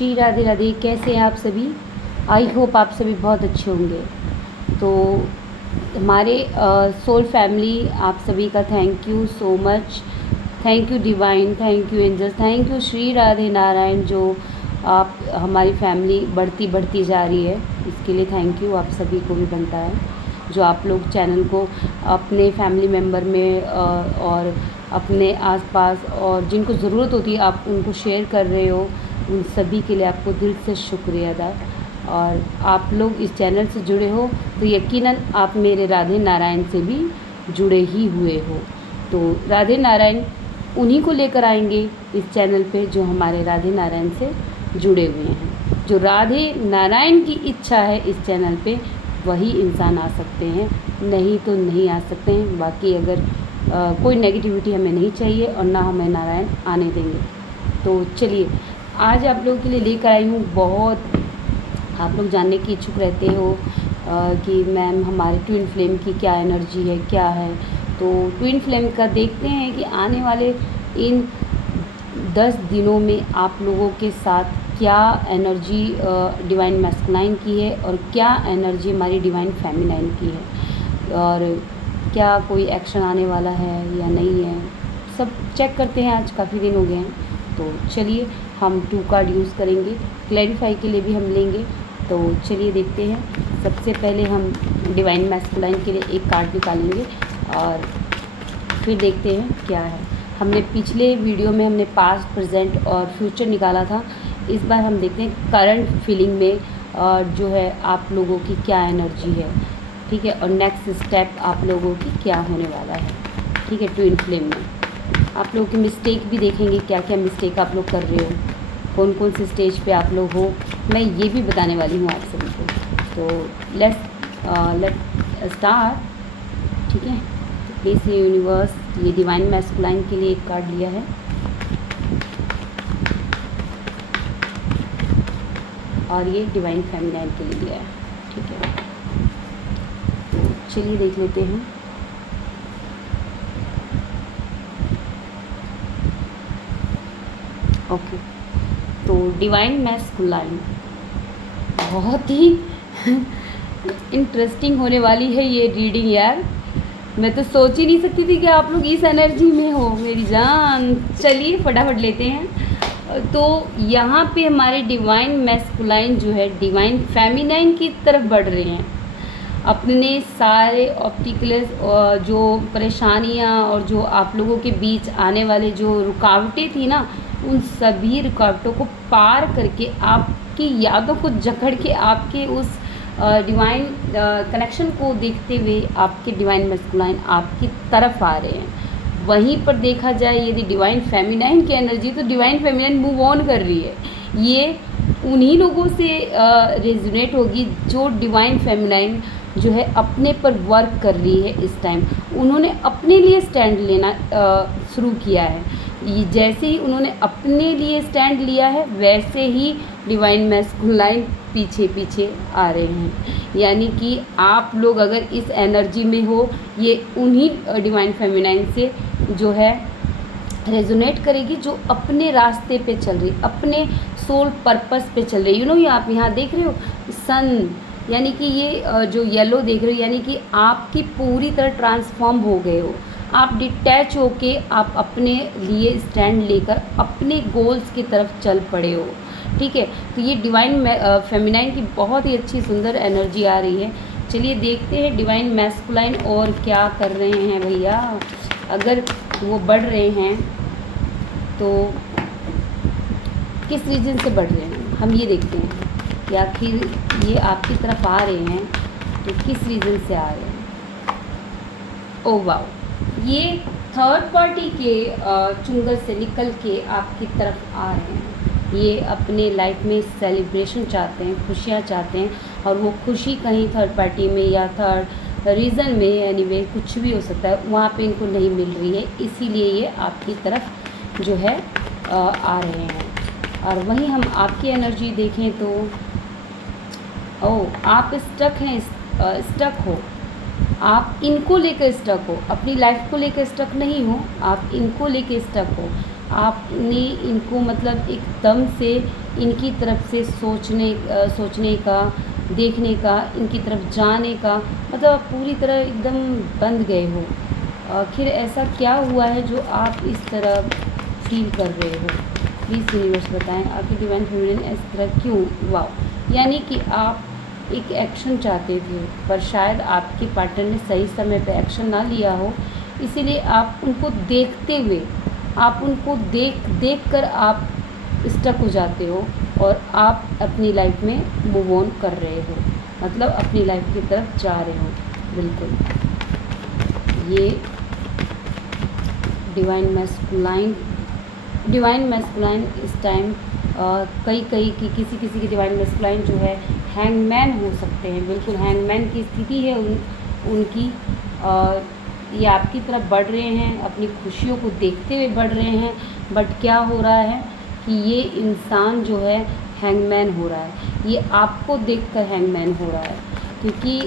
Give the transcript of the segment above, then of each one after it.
श्री राधे राधे। कैसे हैं आप सभी? आई होप आप सभी बहुत अच्छे होंगे। तो हमारे सोल फैमिली, आप सभी का thank you so much. Thank you divine, thank you angels, thank you Shri Radhe Narayan. जो आप हमारी फैमिली बढ़ती जा रही है, इसके लिए थैंक यू आप सभी को भी बनता है। जो आप लोग चैनल को अपने फैमिली मेम्बर में और अपने आसपास और जिनको ज़रूरत होती है आप उनको शेयर कर रहे हो, उन सभी के लिए आपको दिल से शुक्रिया अदा। और आप लोग इस चैनल से जुड़े हो तो यकीनन आप मेरे राधे नारायण से भी जुड़े ही हुए हो। तो राधे नारायण उन्हीं को लेकर आएंगे इस चैनल पे जो हमारे राधे नारायण से जुड़े हुए हैं। जो राधे नारायण की इच्छा है इस चैनल पे वही इंसान आ सकते हैं, नहीं तो नहीं आ सकते हैं। बाकी अगर कोई नेगेटिविटी हमें नहीं चाहिए और ना हमें नारायण आने देंगे। तो चलिए आज आप लोगों के लिए लेकर आई हूँ। बहुत आप लोग जानने की इच्छुक रहते हो कि मैम हमारे ट्विन फ्लेम की क्या एनर्जी है, क्या है। तो ट्विन फ्लेम का देखते हैं कि आने वाले इन 10 दिनों में आप लोगों के साथ क्या एनर्जी डिवाइन मैस्कुलाइन की है और क्या एनर्जी हमारी डिवाइन फेमिनाइन की है, और क्या कोई एक्शन आने वाला है या नहीं है, सब चेक करते हैं। आज काफ़ी दिन हो गए हैं, तो चलिए हम 2 कार्ड यूज़ करेंगे, क्लैरिफाई के लिए भी हम लेंगे। तो चलिए देखते हैं। सबसे पहले हम डिवाइन मैस्कुलाइन के लिए एक कार्ड निकालेंगे और फिर देखते हैं क्या है। हमने पिछले वीडियो में हमने पास्ट, प्रेजेंट और फ्यूचर निकाला था। इस बार हम देखते हैं करंट फीलिंग में जो है आप लोगों की क्या एनर्जी है, ठीक है, और नेक्स्ट स्टेप आप लोगों की क्या होने वाला है, ठीक है। ट्विन फ्लेम में आप लोगों की मिस्टेक भी देखेंगे, क्या क्या मिस्टेक आप लोग कर रहे हो, कौन कौन से स्टेज पे आप लोग हो, मैं ये भी बताने वाली हूँ आप सभी को। तो लेट स्टार्ट, ठीक है। तो प्लीज़ ये यूनिवर्स, ये डिवाइन मैस्कुलाइन के लिए एक कार्ड लिया है और ये डिवाइन फेमिनाइन के लिए लिया है, ठीक है। तो चलिए देख लेते हैं। ओके, तो डिवाइन मैस्कुलाइन बहुत ही इंटरेस्टिंग होने वाली है ये रीडिंग यार। मैं तो सोच ही नहीं सकती थी कि आप लोग इस एनर्जी में हो मेरी जान। चलिए फटाफट लेते हैं। तो यहाँ पे हमारे डिवाइन मैस्कुलाइन जो है डिवाइन फेमिनाइन की तरफ बढ़ रहे हैं। अपने सारे ऑब्स्टिकल्स और जो परेशानियाँ और जो आप लोगों के बीच आने वाले जो रुकावटें थी ना, उन सभी रुकावटों को पार करके आपकी यादों को जकड़ के आपके उस डिवाइन कनेक्शन को देखते हुए आपके डिवाइन मैस्कुलाइन आपकी तरफ आ रहे हैं। वहीं पर देखा जाए यदि डिवाइन फेमिनाइन की एनर्जी, तो डिवाइन फेमिनाइन मूव ऑन कर रही है। ये उन्हीं लोगों से रेजोनेट होगी जो डिवाइन फेमिनाइन जो है अपने पर वर्क कर रही है इस टाइम। उन्होंने अपने लिए स्टैंड लेना शुरू किया है। जैसे ही उन्होंने अपने लिए स्टैंड लिया है वैसे ही डिवाइन मैस्कुलाइन पीछे पीछे आ रहे हैं। यानी कि आप लोग अगर इस एनर्जी में हो, ये उन्हीं डिवाइन फेमिनाइन से जो है रेजोनेट करेगी जो अपने रास्ते पे चल रही, अपने सोल पर्पस पे चल रही। यू नो, ये आप यहाँ देख रहे हो सन, यानी कि ये जो येलो देख रहे हो, यानी कि आपकी पूरी तरह ट्रांसफॉर्म हो गए हो। आप डिटैच होके आप अपने लिए स्टैंड लेकर अपने गोल्स की तरफ चल पड़े हो, ठीक है। तो ये डिवाइन फेमिनाइन की बहुत ही अच्छी सुंदर एनर्जी आ रही है। चलिए देखते हैं डिवाइन मैस्कुलाइन और क्या कर रहे हैं भैया। अगर वो बढ़ रहे हैं तो किस रीजन से बढ़ रहे हैं, हम ये देखते हैं कि आखिर ये आपकी तरफ आ रहे हैं तो किस रीज़न से आ रहे हैं। ओ वाओ, ये थर्ड पार्टी के चुंगल से निकल के आपकी तरफ आ रहे हैं। ये अपने लाइफ में सेलिब्रेशन चाहते हैं, खुशियाँ चाहते हैं, और वो खुशी कहीं थर्ड पार्टी में या थर्ड रीज़न में, एनीवे कुछ भी हो सकता है, वहाँ पे इनको नहीं मिल रही है, इसीलिए ये आपकी तरफ जो है आ रहे हैं। और वहीं हम आपकी एनर्जी देखें तो आप स्टक हैं, स्टक हो, आप इनको लेकर स्टक हो, अपनी लाइफ को लेकर स्टक नहीं हो, आप इनको लेकर स्टक हो। आपने इनको मतलब एकदम से इनकी तरफ से सोचने का, देखने का, इनकी तरफ जाने का, मतलब आप पूरी तरह एकदम बंध गए हो। आखिर ऐसा क्या हुआ है जो आप इस तरह फील कर रहे हो? प्लीज़ यूनिवर्स बताएं, आखिर डिवाइन फेमिनिन इस तरह क्यों हुआ? यानी कि आप एक एक्शन चाहते थे, पर शायद आपके पार्टनर ने सही समय पे एक्शन ना लिया हो, इसीलिए आप उनको देखते हुए, आप उनको देख कर आप स्टक हो जाते हो और आप अपनी लाइफ में मूव ऑन कर रहे हो, मतलब अपनी लाइफ की तरफ जा रहे हो। बिल्कुल, ये डिवाइन मैस्कुलाइन इस टाइम कई की किसी की डिवाइन मैस्कुलाइन जो है हैंगमैन हो सकते हैं। बिल्कुल हैंगमैन की स्थिति है उनकी। ये आपकी तरफ बढ़ रहे हैं, अपनी खुशियों को देखते हुए बढ़ रहे हैं, बट क्या हो रहा है कि ये इंसान जो है हैंगमैन हो रहा है, ये आपको देखकर हैंगमैन हो रहा है, क्योंकि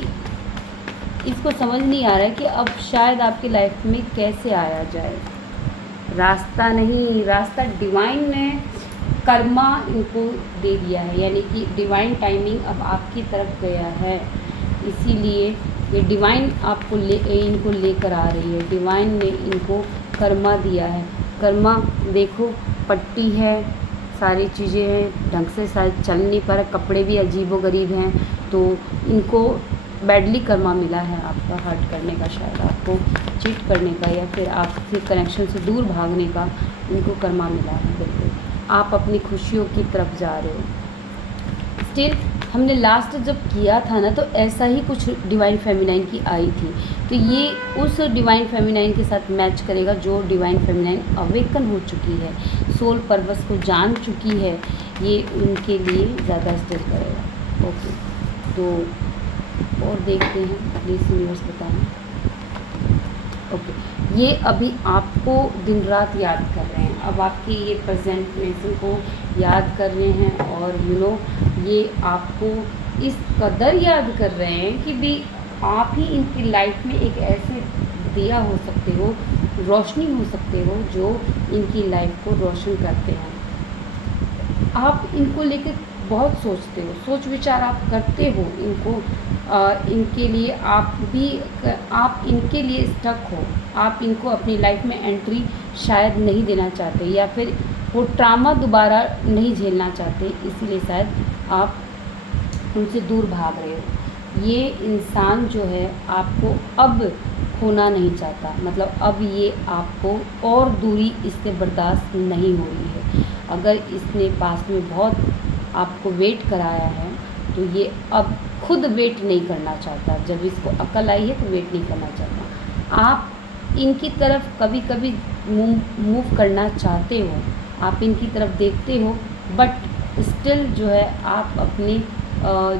इसको समझ नहीं आ रहा है कि अब शायद आपकी लाइफ में कैसे आया जाए। रास्ता नहीं, रास्ता डिवाइन ने कर्मा इनको दे दिया है, यानी कि डिवाइन टाइमिंग अब आपकी तरफ गया है, इसीलिए ये डिवाइन आपको इनको लेकर आ रही है। डिवाइन ने इनको कर्मा दिया है। कर्मा देखो, पट्टी है, सारी चीज़ें हैं, ढंग से शायद चल नहीं पा रहा, कपड़े भी अजीबोगरीब हैं, तो इनको बैडली कर्मा मिला है आपका हर्ट करने का, शायद आपको चीट करने का, या फिर आपके कनेक्शन से दूर भागने का इनको कर्मा मिला है। बिल्कुल आप अपनी खुशियों की तरफ जा रहे हो। स्टिल हमने लास्ट जब किया था ना, तो ऐसा ही कुछ डिवाइन फेमिनाइन की आई थी, तो ये उस डिवाइन फेमिनाइन के साथ मैच करेगा जो डिवाइन फेमिनाइन अवेकन हो चुकी है, सोल पर्पस को जान चुकी है, ये उनके लिए ज़्यादा स्टिल करेगा। ओके, तो और देखते हैं, प्लीज़ यूनिवर्स बताएं। ओके, ये अभी आपको दिन रात याद कर रहे हैं, अब आपकी ये प्रेजेंटेशन को याद कर रहे हैं, और ये आपको इस कदर याद कर रहे हैं कि भी आप ही इनकी लाइफ में एक ऐसे दिया हो सकते हो, रोशनी हो सकते हो, जो इनकी लाइफ को रोशन करते हैं। आप इनको लेकर बहुत सोचते हो, सोच विचार आप करते हो इनको, इनके लिए आप इनके लिए स्टक हो, आप इनको अपनी लाइफ में एंट्री शायद नहीं देना चाहते, या फिर वो ट्रामा दोबारा नहीं झेलना चाहते, इसीलिए शायद आप उनसे दूर भाग रहे हो। ये इंसान जो है आपको अब खोना नहीं चाहता, मतलब अब ये आपको और दूरी इससे बर्दाश्त नहीं हो रही है। अगर इसने पास में बहुत आपको वेट कराया है, तो ये अब खुद वेट नहीं करना चाहता, जब इसको अकल आई है तो वेट नहीं करना चाहता। आप इनकी तरफ कभी कभी मूव करना चाहते हो, आप इनकी तरफ देखते हो, बट स्टिल जो है आप अपने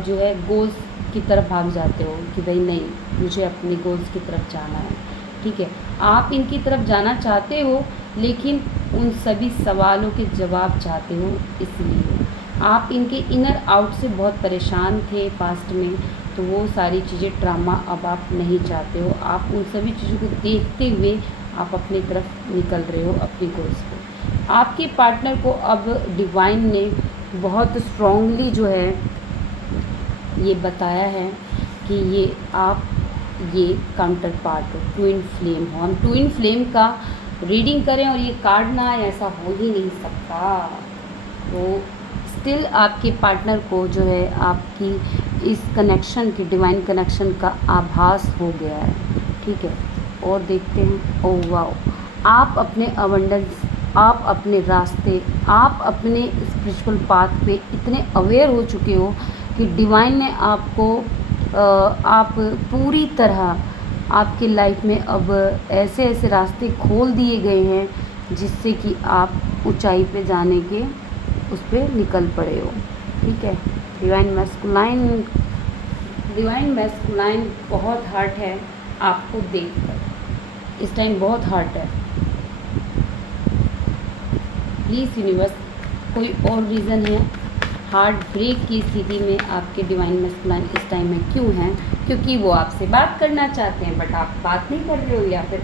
जो है गोल्स की तरफ भाग जाते हो कि भाई नहीं, मुझे अपने गोल्स की तरफ जाना है। ठीक है, आप इनकी तरफ जाना चाहते हो, लेकिन उन सभी सवालों के जवाब चाहते हो, इसलिए आप इनके इनर आउट से बहुत परेशान थे पास्ट में, तो वो सारी चीज़ें ड्रामा अब आप नहीं चाहते हो। आप उन सभी चीज़ों को देखते हुए आप अपनी तरफ निकल रहे हो, अपनी गोल्स को। आपके पार्टनर को अब डिवाइन ने बहुत स्ट्रॉन्गली जो है ये बताया है कि ये काउंटर पार्ट हो, ट्विन फ्लेम हो। हम ट्विन फ्लेम का रीडिंग करें और ये कार्ड ना आए, ऐसा हो ही नहीं सकता। तो स्टिल आपके पार्टनर को जो है आपकी इस कनेक्शन की, डिवाइन कनेक्शन का आभास हो गया है। ठीक है, और देखते हैं। ओह वाह, आप अपने अबंडेंस, आप अपने रास्ते, आप अपने स्पिरिचुअल पाथ पे इतने अवेयर हो चुके हो कि डिवाइन ने आपको आप पूरी तरह आपकी लाइफ में अब ऐसे ऐसे रास्ते खोल दिए गए हैं जिससे कि आप ऊंचाई पे जाने के उस पर निकल पड़े हो। ठीक है, डिवाइन मैस्कुलाइन बहुत हर्ट है आपको देखकर, इस टाइम बहुत हर्ट है। प्लीज़ यूनिवर्स, कोई और रीज़न है? हार्ट ब्रेक की स्थिति में आपके डिवाइन मैस्कुलाइन इस टाइम में क्यों हैं? क्योंकि वो आपसे बात करना चाहते हैं बट आप बात नहीं कर रहे हो, या फिर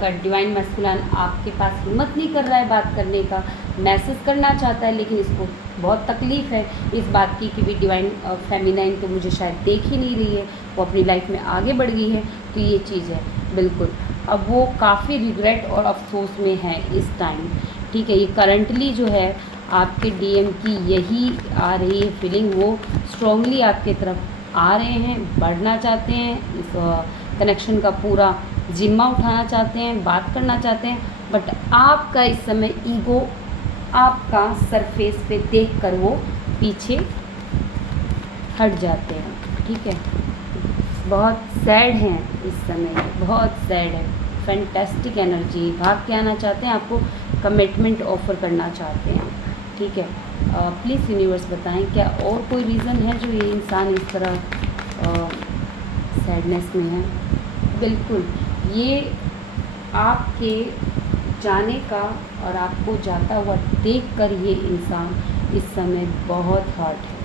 का डिवाइन मैस्कुलाइन आपके पास हिम्मत नहीं कर रहा है बात करने का, मैसेज करना चाहता है लेकिन इसको बहुत तकलीफ़ है इस बात की कि भी डिवाइन फेमिनाइन तो मुझे शायद देख ही नहीं रही है, वो अपनी लाइफ में आगे बढ़ गई है। तो ये चीज़ है बिल्कुल। अब वो काफ़ी रिग्रेट और अफसोस में है इस टाइम, ठीक है। ये करंटली जो है आपके डीएम की यही आ रही है फीलिंग, वो स्ट्रॉन्गली आपके तरफ आ रहे हैं, बढ़ना चाहते हैं, इस कनेक्शन का पूरा जिम्मा उठाना चाहते हैं, बात करना चाहते हैं, बट आपका इस समय ईगो आपका सरफेस पे देखकर वो पीछे हट जाते हैं, ठीक है। बहुत सैड हैं इस समय, बहुत सैड है, फैंटास्टिक एनर्जी, भाग के आना चाहते हैं, आपको कमिटमेंट ऑफर करना चाहते हैं, ठीक है। प्लीज़ यूनिवर्स बताएं क्या और कोई रीज़न है जो ये इंसान इस तरह सैडनेस में है? बिल्कुल, ये आपके जाने का और आपको जाता हुआ देखकर ये इंसान इस समय बहुत हर्ट है।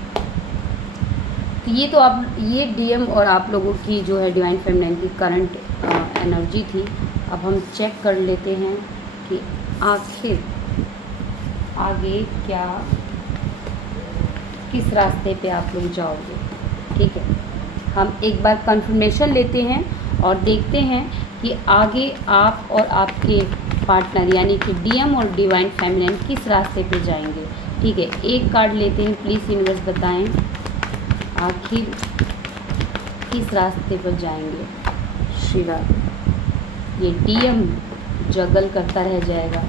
तो ये तो आप ये डीएम और आप लोगों की जो है डिवाइन फेमिनाइन की करंट एनर्जी थी। अब हम चेक कर लेते हैं कि आखिर आगे क्या, किस रास्ते पे आप लोग जाओगे, ठीक है। हम एक बार कंफर्मेशन लेते हैं और देखते हैं कि आगे आप और आपके पार्टनर यानी कि डीएम और डिवाइन फेमिनाइन किस रास्ते पे जाएंगे, ठीक है। एक कार्ड लेते हैं, प्लीज़ यूनिवर्स बताएं आखिर किस रास्ते पर जाएंगे। शिवा, ये डीएम जगल करता रह जाएगा,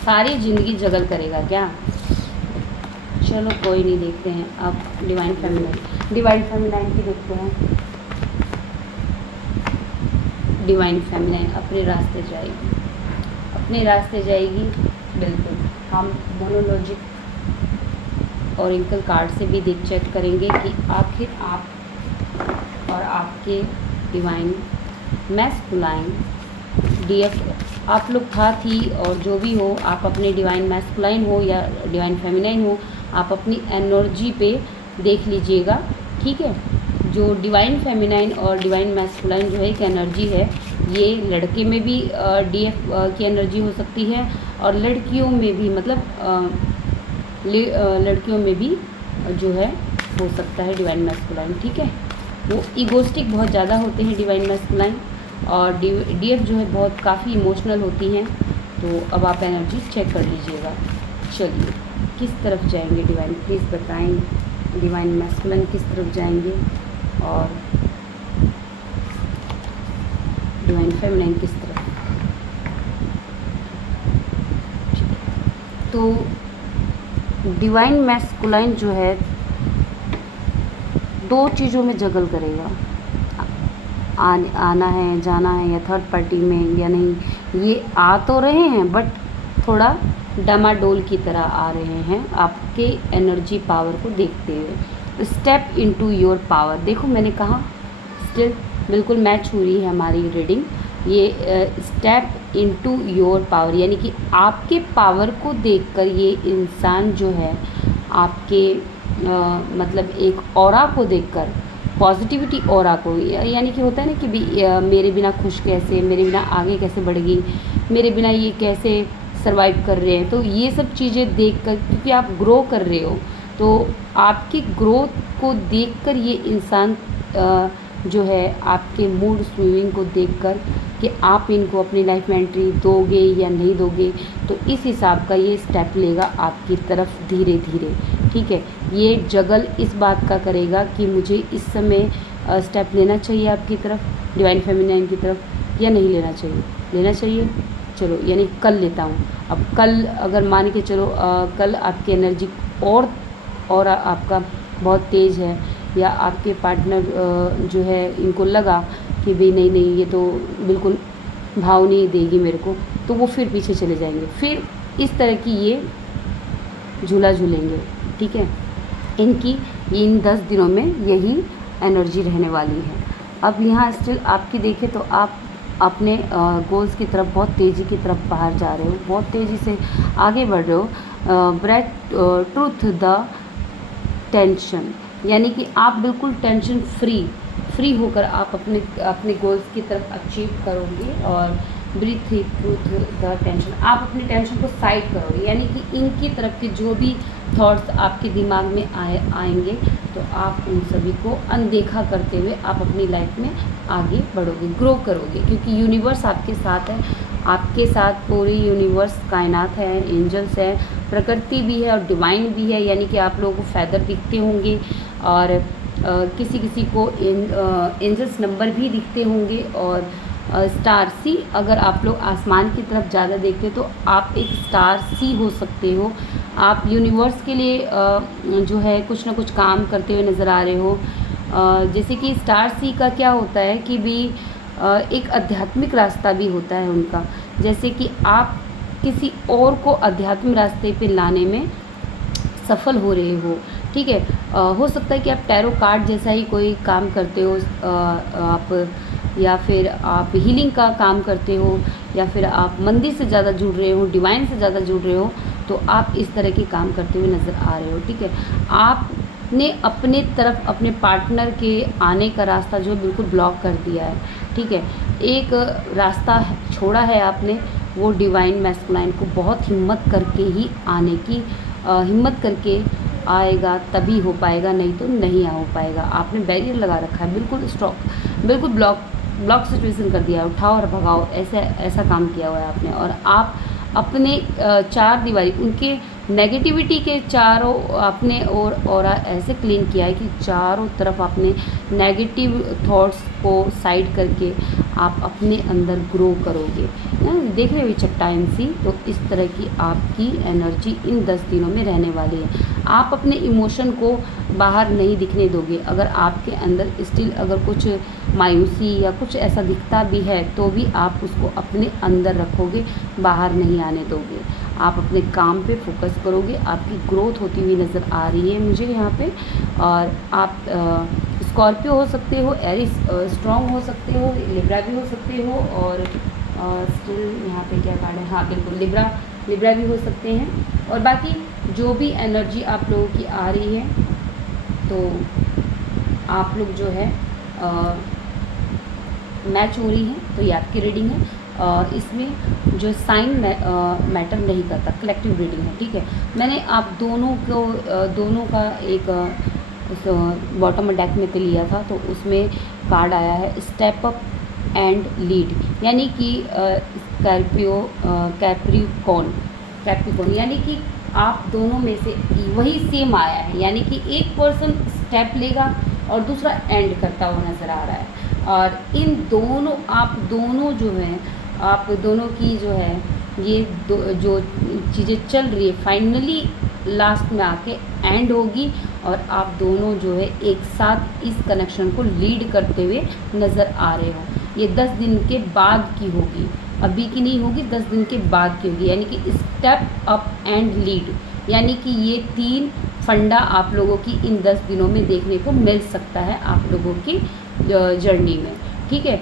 सारी ज़िंदगी जगल करेगा क्या? चलो कोई नहीं, देखते हैं। अब डिवाइन फेमिनाइन की देखते हैं। डिवाइन फेमिनाइन अपने रास्ते जाएगी, अपने रास्ते जाएगी, बिल्कुल। हम मोनोलॉजिक और इंकल कार्ड से भी चेक करेंगे कि आखिर आप और आपके डिवाइन मैस्कुलाइन डीएफ आप लोग थी और जो भी हो, आप अपने डिवाइन मैस्कुलाइन हो या डिवाइन फेमिनाइन हो, आप अपनी एनर्जी पे देख लीजिएगा, ठीक है। जो डिवाइन फेमिनाइन और डिवाइन मैस्कुलाइन जो है एक एनर्जी है, ये लड़के में भी डीएफ की एनर्जी हो सकती है और लड़कियों में भी, मतलब लड़कियों में भी जो है हो सकता है डिवाइन मैस्कुलाइन, ठीक है। वो ईगोस्टिक बहुत ज़्यादा होते हैं डिवाइन मैस्कुलाइन, और डीएफ जो है बहुत काफ़ी इमोशनल होती हैं। तो अब आप एनर्जी चेक कर लीजिएगा। चलिए, किस तरफ जाएंगे डिवाइन, प्लीज़ बताएं। डिवाइन मैस्कुलाइन किस तरफ जाएंगे और डिवाइन फेमिनाइन किस तरफ? तो डिवाइन मैस्कुलाइन जो है दो चीज़ों में जगल करेगा, आना है, जाना है, या थर्ड पार्टी में या नहीं। ये आ तो रहे हैं बट थोड़ा डामाडोल की तरह आ रहे हैं आपके एनर्जी पावर को देखते हुए। स्टेप इनटू योर पावर, देखो मैंने कहा स्टिल बिल्कुल मैच हो रही है हमारी रीडिंग। ये स्टेप इनटू योर पावर यानी कि आपके पावर को देखकर ये इंसान जो है आपके मतलब एक ऑरा को देखकर, पॉजिटिविटी ऑरा को, यानी कि होता है ना कि भी मेरे बिना खुश कैसे, मेरे बिना आगे कैसे बढ़ेगी, मेरे बिना ये कैसे सरवाइव कर रहे हैं। तो ये सब चीज़ें देखकर, क्योंकि आप ग्रो कर रहे हो, तो आपकी ग्रोथ को देखकर ये इंसान जो है आपके मूड स्विंगिंग को देखकर कि आप इनको अपनी लाइफ में एंट्री दोगे या नहीं दोगे, तो इस हिसाब का ये स्टेप लेगा आपकी तरफ धीरे धीरे, ठीक है। ये जगल इस बात का करेगा कि मुझे इस समय स्टेप लेना चाहिए आपकी तरफ, डिवाइन फेमिनाइन की तरफ, या नहीं लेना चाहिए। लेना चाहिए, चलो यानी कल लेता हूँ। अब कल अगर मान के चलो कल आपकी एनर्जी और आपका बहुत तेज़ है, या आपके पार्टनर जो है इनको लगा कि भाई नहीं ये तो बिल्कुल भाव नहीं देगी मेरे को, तो वो फिर पीछे चले जाएंगे, फिर इस तरह की ये झूला झूलेंगे, ठीक है। इनकी इन 10 दिनों में यही एनर्जी रहने वाली है। अब यहाँ स्टिल आपकी देखें तो आप अपने गोल्स की तरफ बहुत तेज़ी की तरफ बाहर जा रहे हो, बहुत तेज़ी से आगे बढ़ रहे हो। ब्रेथ ट्रूथ द टेंशन, यानी कि आप बिल्कुल टेंशन फ्री होकर आप अपने अपने गोल्स की तरफ अचीव करोगे। और ब्रीथ ट्रूथ द टेंशन, आप अपनी टेंशन को साइड करोगे, यानी कि इनकी तरफ के जो भी थॉट्स आपके दिमाग में आएंगे तो आप उन सभी को अनदेखा करते हुए आप अपनी लाइफ में आगे बढ़ोगे, ग्रो करोगे, क्योंकि यूनिवर्स आपके साथ है। आपके साथ पूरी यूनिवर्स, कायनात है, एंजल्स है, प्रकृति भी है और डिवाइन भी है, यानी कि आप लोगों को फैदर दिखते होंगे और किसी किसी को एंजल्स नंबर भी दिखते होंगे। और स्टार सी, अगर आप लोग आसमान की तरफ ज़्यादा देखते तो आप एक स्टार सी हो सकते हो। आप यूनिवर्स के लिए जो है कुछ ना कुछ काम करते हुए नज़र आ रहे हो। जैसे कि स्टार सी का क्या होता है कि भी एक आध्यात्मिक रास्ता भी होता है उनका, जैसे कि आप किसी और को आध्यात्मिक रास्ते पे लाने में सफल हो रहे हो। ठीक है, हो सकता है कि आप टैरो कार्ड जैसा ही कोई काम करते हो, आप या फिर आप हीलिंग का काम करते हो, या फिर आप मंदिर से ज़्यादा जुड़ रहे हो, डिवाइन से ज़्यादा जुड़ रहे हो, तो आप इस तरह के काम करते हुए नज़र आ रहे हो। ठीक है, आपने अपने तरफ अपने पार्टनर के आने का रास्ता जो बिल्कुल ब्लॉक कर दिया है। ठीक है, एक रास्ता छोड़ा है आपने, वो डिवाइन मैस्कुलाइन को बहुत हिम्मत करके ही आने की हिम्मत करके आएगा, तभी हो पाएगा, नहीं तो नहीं हो पाएगा। आपने बैरियर लगा रखा है, बिल्कुल ब्लॉक सिचुएशन कर दिया है, उठाओ और भगाओ, ऐसा काम किया हुआ है आपने। और आप अपने चार दीवारी, उनके नेगेटिविटी के चारों अपने और ऐसे क्लीन किया है कि चारों तरफ आपने नेगेटिव थॉट्स को साइड करके आप अपने अंदर ग्रो करोगे। देख रहे हो चट्टान सी, तो इस तरह की आपकी एनर्जी इन 10 दिनों में रहने वाली है। आप अपने इमोशन को बाहर नहीं दिखने दोगे। अगर आपके अंदर स्टिल अगर कुछ मायूसी या कुछ ऐसा दिखता भी है तो भी आप उसको अपने अंदर रखोगे, बाहर नहीं आने दोगे। आप अपने काम पे फोकस करोगे, आपकी ग्रोथ होती हुई नज़र आ रही है मुझे यहाँ पे। और आप स्कॉर्पियो हो सकते हो, एरिस स्ट्रॉन्ग हो सकते हो, लिब्रा भी हो सकते हो, और स्टिल यहाँ पे क्या कार्ड है, हाँ बिल्कुल लिब्रा भी हो सकते हैं। और बाकी जो भी एनर्जी आप लोगों की आ रही है, तो आप लोग जो है मैच हो रही है, तो ये आपकी रीडिंग है। इसमें जो साइन मैटर नहीं करता, कलेक्टिव रीडिंग है। ठीक है, मैंने आप दोनों का एक बॉटम डेक में तो लिया था, तो उसमें कार्ड आया है स्टेप अप एंड लीड, यानी कि कैप्रिकॉन, यानी कि आप दोनों में से वही सेम आया है, यानी कि एक पर्सन स्टेप लेगा और दूसरा एंड करता हुआ नज़र आ रहा है। और इन दोनों, आप दोनों जो हैं, आप दोनों की जो है ये जो चीज़ें चल रही है फाइनली लास्ट में आके एंड होगी, और आप दोनों जो है एक साथ इस कनेक्शन को लीड करते हुए नज़र आ रहे हो। ये 10 दिन के बाद की होगी, अभी की नहीं होगी, 10 दिन के बाद की होगी, यानी कि स्टेप अप एंड लीड, यानी कि ये 3 फंडा आप लोगों की इन 10 दिनों में देखने को मिल सकता है आप लोगों की जर्नी में। ठीक है,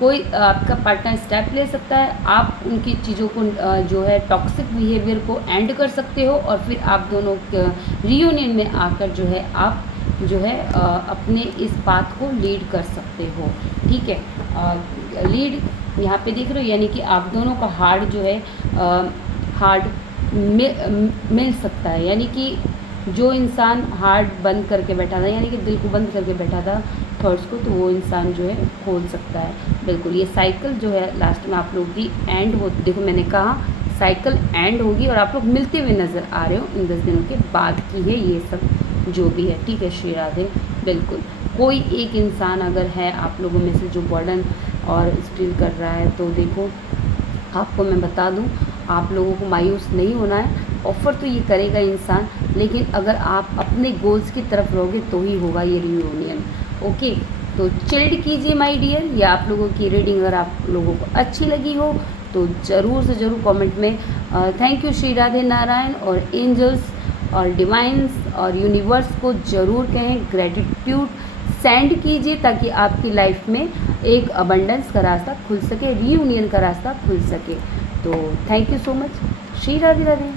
कोई आपका पार्टनर स्टेप ले सकता है, आप उनकी चीज़ों को जो है टॉक्सिक बिहेवियर को एंड कर सकते हो, और फिर आप दोनों रियूनियन में आकर जो है आप जो है अपने इस बात को लीड कर सकते हो। ठीक है, लीड यहाँ पे देख रहे हो, यानी कि आप दोनों का हार्ट जो है हार्ट मिल सकता है, यानी कि जो इंसान हार्ट बंद करके बैठा था, यानी कि दिल को बंद करके बैठा था थॉट्स को, तो वो इंसान जो है खोल सकता है। बिल्कुल, ये साइकिल जो है लास्ट में आप लोग की एंड हो, देखो मैंने कहा साइकिल एंड होगी और आप लोग मिलते हुए नज़र आ रहे हो, इन 10 दिनों के बाद की है ये सब जो भी है। ठीक है, श्री राधे। बिल्कुल, कोई एक इंसान अगर है आप लोगों में से जो बर्डन और स्टील कर रहा है, तो देखो आपको मैं बता दूं, आप लोगों को मायूस नहीं होना है। ऑफ़र तो ये करेगा इंसान, लेकिन अगर आप अपने गोल्स की तरफ रहोगे तो ही होगा ये रियूनियन। ओके, तो चिल्ड कीजिए माय डियर। ये आप लोगों की रीडिंग अगर आप लोगों को अच्छी लगी हो तो ज़रूर से ज़रूर कमेंट में थैंक यू श्री राधे नारायण और एंजल्स और डिवाइंस और यूनिवर्स को ज़रूर कहें, ग्रेटिट्यूड सेंड कीजिए, ताकि आपकी लाइफ में एक अबंडेंस का रास्ता खुल सके, रीयूनियन का रास्ता खुल सके। तो thank you so much. Shri Radhe Radhe.